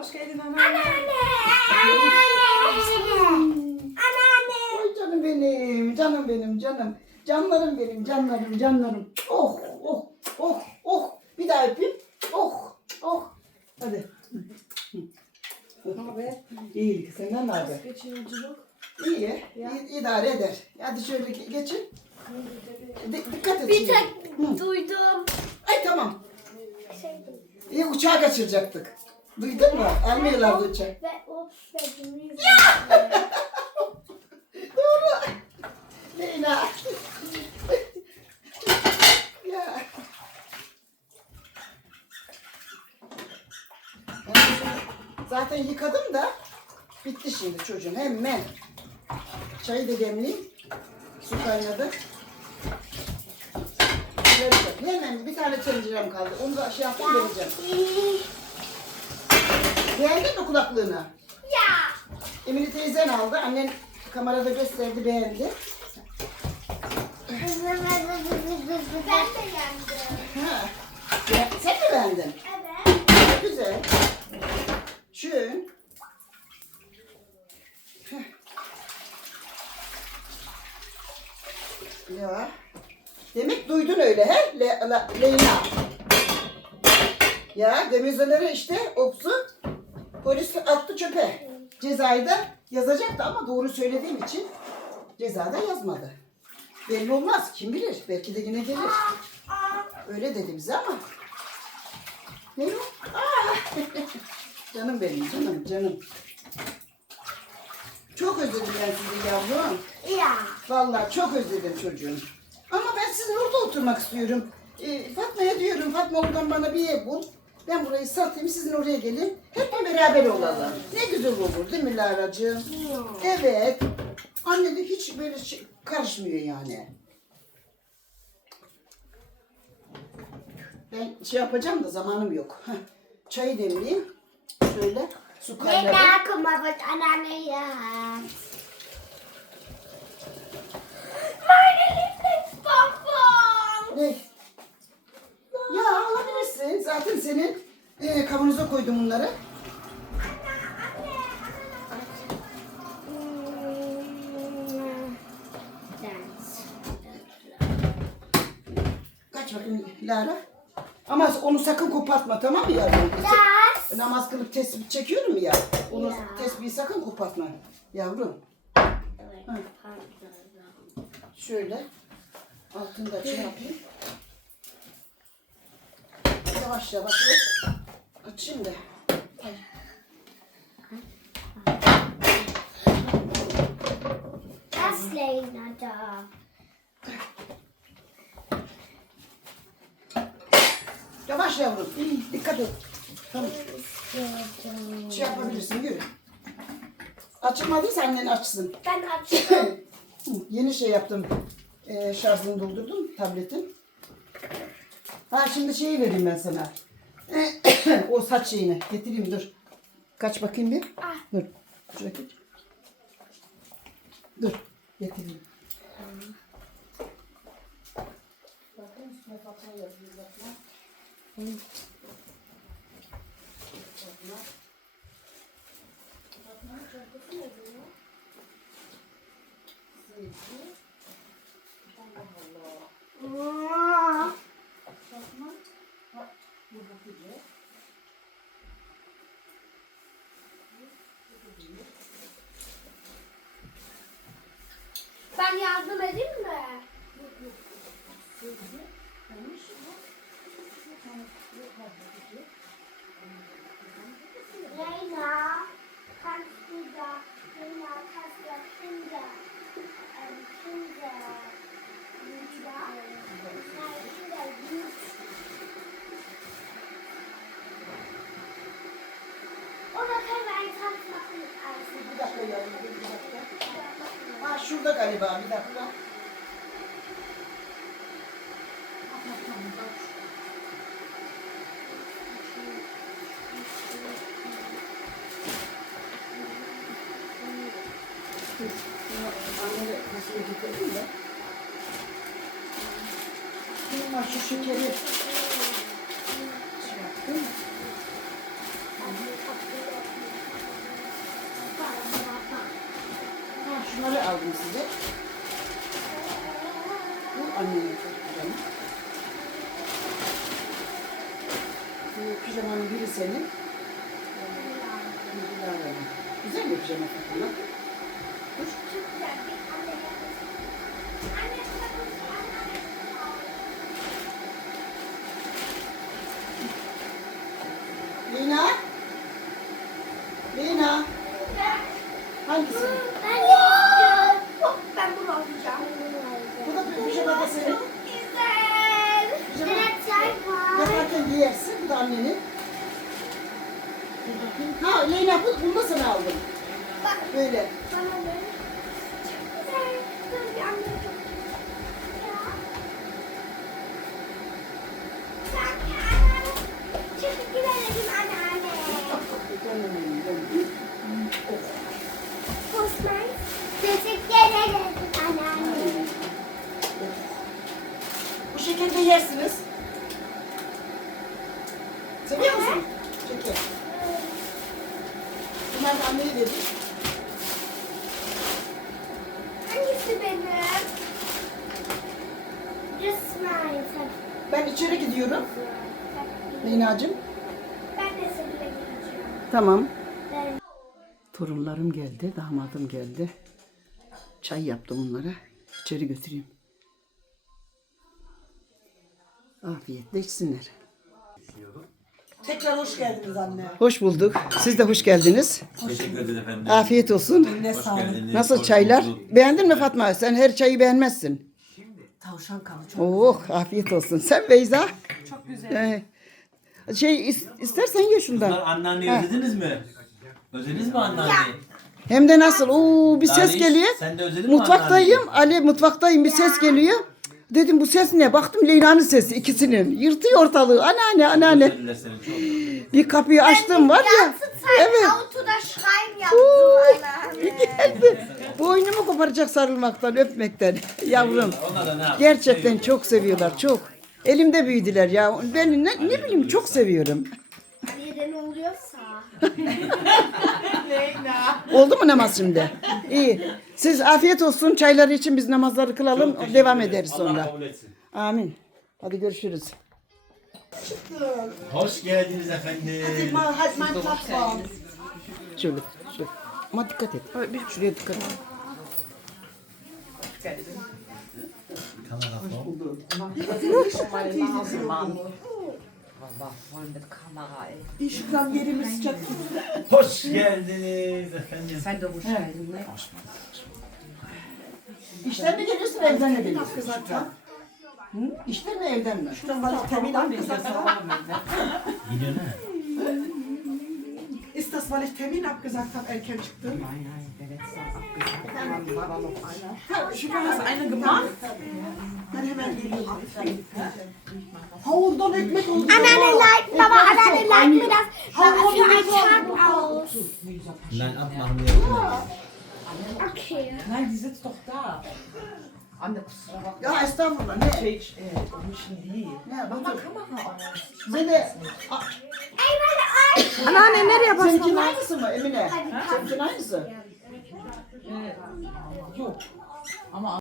Hoş geldin anneanne. Oy canım benim, canım benim, canım. Canlarım benim, canlarım, canlarım. Oh, oh, oh, oh. Bir daha öpeyim. Oh, oh. Hadi. Ne haber? İyi, senden ne haber? Geçin yolculuk. İyi, Ya. iyi, idare eder. Hadi şöyle ge- geçin. Di- dikkat et Bir şimdi. tek Hı. duydum. Ay tamam. Şey, İyi uçağa kaçıracaktık. Duydun mu? Almıyorlardı uçağı. ve o dediğimiz Doğru. Leyla. ya. Zaten yıkadım da bitti şimdi çocuğum hemen. Çayı da demleyeyim. Su kaynadı. Hemen bir tane tencerem kaldı. Onu da şey yapayım vereceğim. Beğendin mi kulaklığını? Ya. Emine teyzen aldı. Annen kamerada gösterdi beğendi. Ben de yendim. Ha. Ya, sen mi beğendin? Evet. Güzel. Heh. Ya. Demek duydun öyle he? Le, la, Leyla. Ya demizeleri işte Opsu polis attı çöpe. Cezayı da yazacaktı ama doğru söylediğim için cezada yazmadı. Belli olmaz. Kim bilir? Belki de yine gelir. Öyle dedi bize ama. Ne o? Aa! canım benim, canım, canım. Çok özledim ben sizi yavrum. Ya. Vallahi çok özledim çocuğum. Ama ben sizin orada oturmak istiyorum. Ee, Fatma'ya diyorum, Fatma oradan bana bir ev bul. Ben burayı satayım, sizin oraya gelin. Hep beraber olalım. Ne güzel olur değil mi Lara'cığım? Evet. Anne de hiç böyle şey- karışmıyor yani. Ben şey yapacağım da zamanım yok. Heh. Çayı demleyeyim. Şöyle su kaynadı. Lena, komm mal was annehmen Meine Lieblingsbonbon. Ne? Ya alabilirsin. Zaten senin e, kavanoza koydum bunları. Kaç bakayım Lara. Ama onu sakın kopartma tamam mı yavrum? Das. Namaz kılıp tesbih çekiyorum ya. Onu Ya. tesbihi sakın kopartma yavrum. Şöyle altında şey yapayım. Yavaş yavaş açayım da. Das Lena da. Yavaş yavrum. Dikkat et. Tamam. Şey yapabilirsin yürü. Açılmadıysa annen açsın. Ben açtım. Yeni şey yaptım. Ee, şarjını doldurdum tabletin. Ha şimdi şeyi vereyim ben sana. o saç şeyini getireyim dur. Kaç bakayım bir. Ah. Dur. Şuraya geç. Dur. Getireyim. Bakın üstüne Fatma yazıyor Fatma. Fatma. Fatma'nın çantası ne diyor? Sevgi. Allah Allah. Fatma. Ha, bu bakıcı. Ben yardım edeyim mi? Sevgi. Neymiş bu? Lena, kannst du da, Lena, kannst du Kinder, ähm, Kinder, Lieder, nein, Kinderlied. Oder können wir einen Tanz machen? Bir dakika yavrum, bir dakika. Ha şurada galiba bir dakika. suyu dökelim de. Bunlar şu şekeri şey yaptım. Ha, şunları aldım size. Bu annemin çocuklarım. Bu pijamanın biri senin. Güzel bir pijama takımı. Hangisi? Ben istiyorum. Ben bunu alacağım. Bu da bir pijama da senin. Güzel. Pijama. Yaparken giyersin. Bu da annenin. Ha Leyla bu, bunu da sana aldım. Bak Böyle. bana ver. Çok güzel. Dur bir anne. Ya. Bak anne. Teşekkür ederim anneanne. Canım benim, canım. Postman. Teşekkür ederim anneanne. Bu şekilde yersiniz. Seviyor musun? Şeker. Bunlar da anneye dedi. Hangisi benim? Ben içeri gidiyorum. Leyna'cığım. Ben de seninle gideceğim. Tamam. Ben Torunlarım geldi, damadım geldi. Çay yaptım onlara. İçeri götüreyim. Afiyetle içsinler. Tekrar hoş geldiniz anne. Hoş bulduk. Siz de hoş geldiniz. Teşekkür ederiz efendim. Afiyet olsun. Ne Hoş sağlık. geldiniz. Nasıl hoş çaylar? bulduk. Beğendin mi Fatma? Sen her çayı beğenmezsin. Tavşan kanı çok, Oh, afiyet olsun. Sen Beyza? çok güzel. Şey is- istersen ye şundan. Kızlar anneanneyi özlediniz mi? Özlediniz mi anneanneyi? Hem de nasıl? Oo, bir ses Daniş, geliyor. Sen de özledin mi Mutfaktayım. Ali mutfaktayım. Bir ses geliyor. Dedim bu ses ne? Baktım Leyla'nın sesi ikisinin. Yırtıyor ortalığı. Anneanne anneanne. Bir kapıyı açtım var ya. Evet. Autoda schreiben yaptım Geldi. Boynumu koparacak sarılmaktan, öpmekten. Yavrum. Gerçekten çok seviyorlar. Çok. Elimde büyüdüler ya. Ben ne, ne bileyim çok seviyorum. Neden oluyorsa. Oldu mu namaz şimdi? İyi. Siz afiyet olsun. Çayları için biz namazları kılalım. Çok Devam ederim. ederiz Allah sonra. kabul etsin. Amin. Hadi görüşürüz. Hoş geldiniz efendim. Şöyle. şöyle. Ama dikkat et. Bir şuraya dikkat et. Kamera, ey. İşkram yerimi sıcak tut. Hoş geldiniz efendim. Sen de hoş geldin. ne? İşten mi geliyorsun evden mi geliyorsun? Hı? İşten mi evden mi? Şuradan var Termin abgesagt habe. Gidiyor ne? Ist das, weil ich Termin abgesagt habe, erken çıktı? Nein, nein, der letzte Dann war da noch einer. Şükür hast eine gemacht. Ben hemen geliyorum. Havurdan ekmek oldu. Anneanne leiht, Mama, Anneanne leiht mir das für einen Tag aus. Nein, abmachen wir. Okay. Nein, die sitzt doch da. Kusura bakma. Ya estağfurullah. Ne? Şey, e, onun için değil. Ne? Bak dur. Kamera ama. Sen de Ey, meine Arme. Anneanne nereye seninkinin aynısı mı Emine? Seninkinin aynısı. Yok. Ama